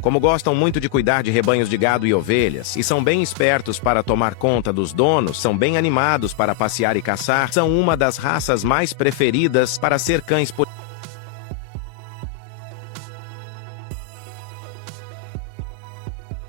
Como gostam muito de cuidar de rebanhos de gado e ovelhas, e são bem espertos para tomar conta dos donos, são bem animados para passear e caçar, são uma das raças mais preferidas para ser cães por...